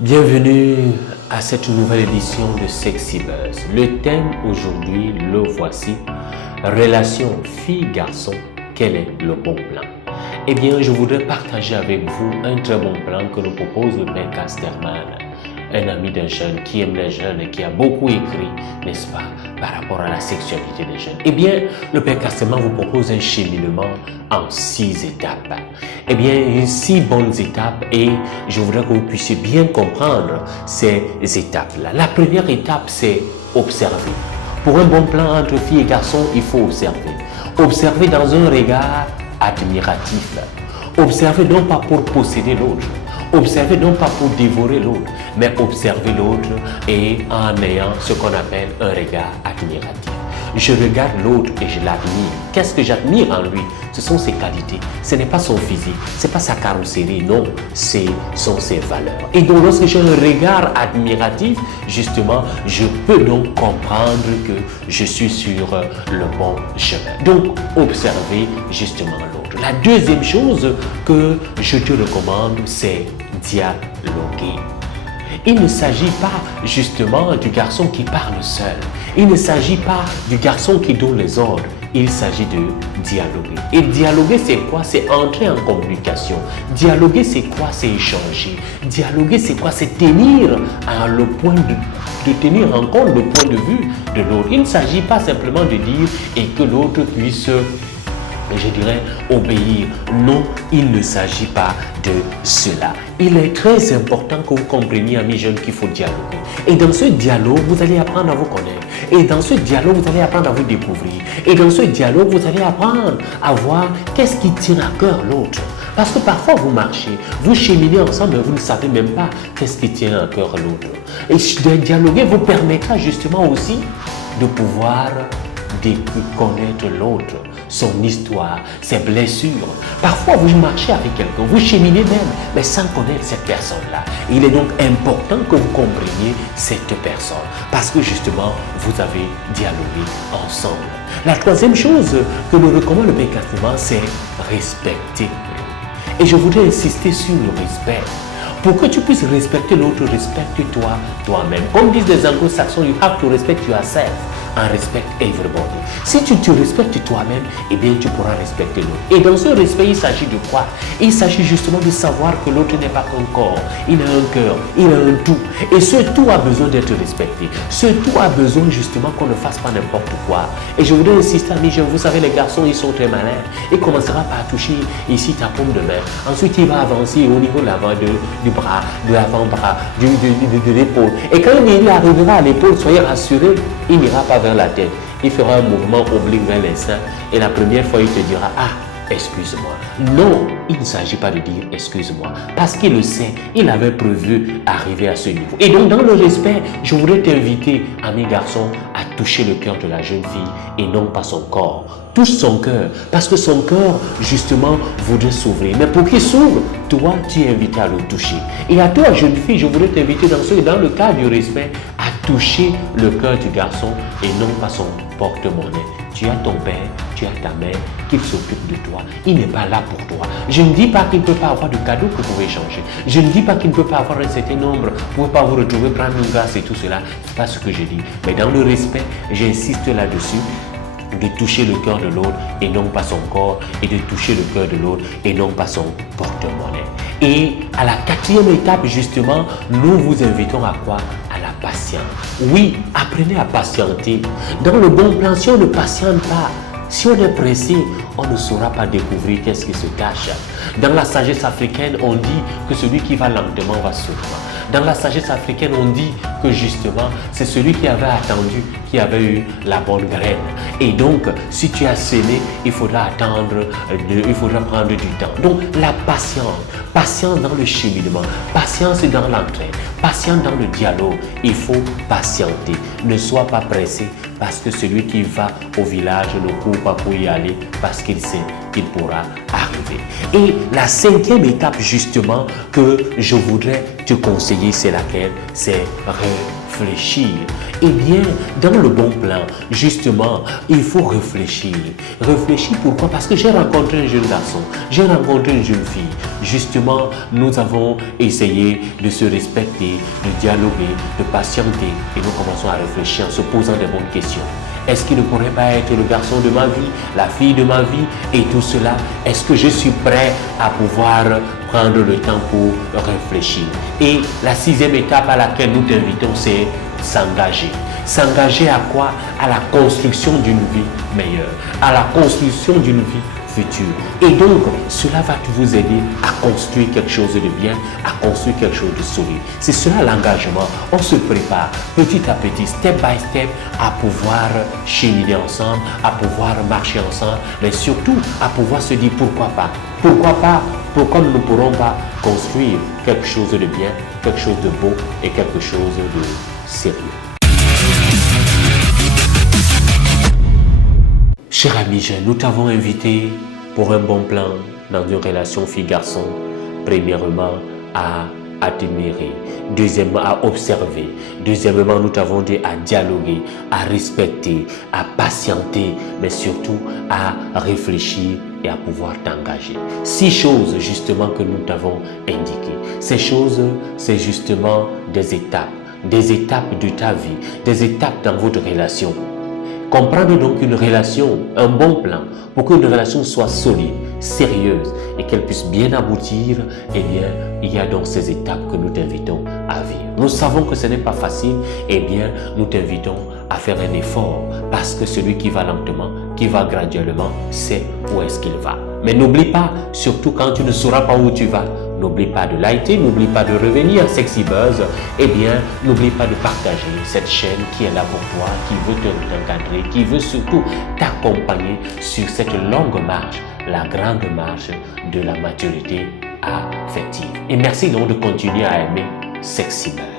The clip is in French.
Bienvenue à cette nouvelle édition de Sexy Buzz. Le thème aujourd'hui, le voici, relation fille-garçon, quel est le bon plan? Eh bien, je voudrais partager avec vous un très bon plan que nous propose le père Casterman, un ami d'un jeune qui aime les jeunes et qui a beaucoup écrit, n'est-ce pas, par rapport à la sexualité des jeunes. Eh bien, le père Casterman vous propose un cheminement en 6 étapes. Eh bien, 6 bonnes étapes et je voudrais que vous puissiez bien comprendre ces étapes-là. La première étape, c'est observer. Pour un bon plan entre filles et garçons, il faut observer. Observer dans un regard admiratif. Observer non pas pour posséder l'autre. Observer non pas pour dévorer l'autre, mais observer l'autre et en ayant ce qu'on appelle un regard admiratif. Je regarde l'autre et je l'admire. Qu'est-ce que j'admire en lui? Ce sont ses qualités. Ce n'est pas son physique, ce n'est pas sa carrosserie, non, ce sont ses valeurs. Et donc lorsque j'ai un regard admiratif, justement, je peux donc comprendre que je suis sur le bon chemin. Donc, observer justement l'autre. La deuxième chose que je te recommande, c'est dialoguer. Il ne s'agit pas justement du garçon qui parle seul. Il ne s'agit pas du garçon qui donne les ordres. Il s'agit de dialoguer. Et dialoguer, c'est quoi? C'est entrer en communication. Dialoguer, c'est quoi? C'est échanger. Dialoguer, c'est quoi? C'est tenir le point de tenir en compte le point de vue de l'autre. Il ne s'agit pas simplement de dire et que l'autre puisse, je dirais, obéir. Non, il ne s'agit pas de cela. Il est très important que vous compreniez, amis jeunes, qu'il faut dialoguer. Et dans ce dialogue, vous allez apprendre à vous connaître. Et dans ce dialogue, vous allez apprendre à vous découvrir. Et dans ce dialogue, vous allez apprendre à voir qu'est-ce qui tient à cœur l'autre. Parce que parfois, vous marchez, vous cheminez ensemble, mais vous ne savez même pas qu'est-ce qui tient à cœur l'autre. Et de dialoguer vous permettra justement aussi de pouvoir connaître l'autre, son histoire, ses blessures. Parfois, vous marchez avec quelqu'un, vous cheminez même, mais sans connaître cette personne-là. Il est donc important que vous compreniez cette personne, parce que justement, vous avez dialogué ensemble. La troisième chose que nous recommande le père Casterman, c'est respecter. Et je voudrais insister sur le respect. Pour que tu puisses respecter l'autre, respecte-toi toi-même. Comme disent les anglo-saxons, you have to respect yourself and respect everybody. Si tu te respectes toi-même, eh bien tu pourras respecter l'autre. Et dans ce respect, il s'agit de quoi? Il s'agit justement de savoir que l'autre n'est pas qu'un corps. Il a un cœur, il a un tout. Et ce tout a besoin d'être respecté. Ce tout a besoin justement qu'on ne fasse pas n'importe quoi. Et je voudrais insister, amis jeunes, vous savez, les garçons, ils sont très malins. Il commencera par toucher ici ta paume de main. Ensuite, il va avancer au niveau de l'avant du bras, de l'avant-bras, de l'épaule. Et quand il arrivera à l'épaule, soyez rassurés, il n'ira pas vers la tête. Il fera un mouvement oblique vers les seins. Et la première fois, il te dira, ah, excuse-moi. Non, il ne s'agit pas de dire excuse-moi. Parce qu'il le sait, il avait prévu arriver à ce niveau. Et donc, dans le respect, je voudrais t'inviter, ami garçon, à toucher le cœur de la jeune fille et non pas son corps. Touche son cœur, parce que son cœur, justement, voudrait s'ouvrir. Mais pour qu'il s'ouvre, toi, tu es invité à le toucher. Et à toi, jeune fille, je voudrais t'inviter dans le cadre du respect, à toucher le cœur du garçon et non pas son porte-monnaie. Tu as ton père, tu as ta mère, qu'il s'occupe de toi. Il n'est pas là pour toi. Je ne dis pas qu'il ne peut pas avoir de cadeaux que vous pouvez échanger. Je ne dis pas qu'il ne peut pas avoir un certain nombre. Vous ne pouvez pas vous retrouver, prendre une grâce et tout cela. Ce n'est pas ce que je dis. Mais dans le respect, j'insiste là-dessus, de toucher le cœur de l'autre et non pas son corps, et de toucher le cœur de l'autre et non pas son porte-monnaie. Et à la 4e étape, justement, nous vous invitons à quoi? À la patience. Oui, apprenez à patienter. Dans le bon plan, si on ne patiente pas, si on est pressé, on ne saura pas découvrir qu'est-ce qui se cache. Dans la sagesse africaine, on dit que celui qui va lentement va sûrement. Dans la sagesse africaine, on dit que justement, c'est celui qui avait attendu, qui avait eu la bonne graine. Et donc, si tu as semé, il faudra attendre, il faudra prendre du temps. Donc, la patience, patience dans le cheminement, patience dans l'entraide, patience dans le dialogue. Il faut patienter. Ne sois pas pressé parce que celui qui va au village ne court pas pour y aller parce qu'il sait qu'il pourra arriver. Et la 5e étape justement que je voudrais te conseiller, c'est laquelle? C'est réfléchir. Eh bien, dans le bon plan, justement, il faut réfléchir. Réfléchir pourquoi? Parce que j'ai rencontré un jeune garçon, j'ai rencontré une jeune fille. Justement, nous avons essayé de se respecter, de dialoguer, de patienter et nous commençons à réfléchir en se posant des bonnes questions. Est-ce qu'il ne pourrait pas être le garçon de ma vie, la fille de ma vie et tout cela? Est-ce que je suis prêt à pouvoir prendre le temps pour réfléchir? Et la 6e étape à laquelle nous t'invitons, c'est s'engager. S'engager à quoi? À la construction d'une vie meilleure, à la construction d'une vie future. Et donc, cela va vous aider à construire quelque chose de bien, à construire quelque chose de solide. C'est cela l'engagement. On se prépare petit à petit, step by step, à pouvoir cheminer ensemble, à pouvoir marcher ensemble, mais surtout à pouvoir se dire pourquoi pas. Pourquoi pas? Pourquoi nous ne pourrons pas construire quelque chose de bien, quelque chose de beau et quelque chose de sérieux? Cher ami jeune, nous t'avons invité pour un bon plan dans une relation fille-garçon, premièrement à admirer, deuxièmement à observer, deuxièmement nous t'avons dit à dialoguer, à respecter, à patienter, mais surtout à réfléchir et à pouvoir t'engager. 6 choses justement que nous t'avons indiquées. Ces choses, c'est justement des étapes de ta vie, des étapes dans votre relation. Comprendre donc une relation, un bon plan, pour qu'une relation soit solide, sérieuse et qu'elle puisse bien aboutir, eh bien, il y a donc ces étapes que nous t'invitons à vivre. Nous savons que ce n'est pas facile, eh bien, nous t'invitons à faire un effort parce que celui qui va lentement, qui va graduellement, sait où est-ce qu'il va. Mais n'oublie pas, surtout quand tu ne sauras pas où tu vas, n'oublie pas de liker, n'oublie pas de revenir à Sexy Buzz. Eh bien, n'oublie pas de partager cette chaîne qui est là pour toi, qui veut t'encadrer, qui veut surtout t'accompagner sur cette longue marche, la grande marche de la maturité affective. Et merci donc de continuer à aimer Sexy Buzz.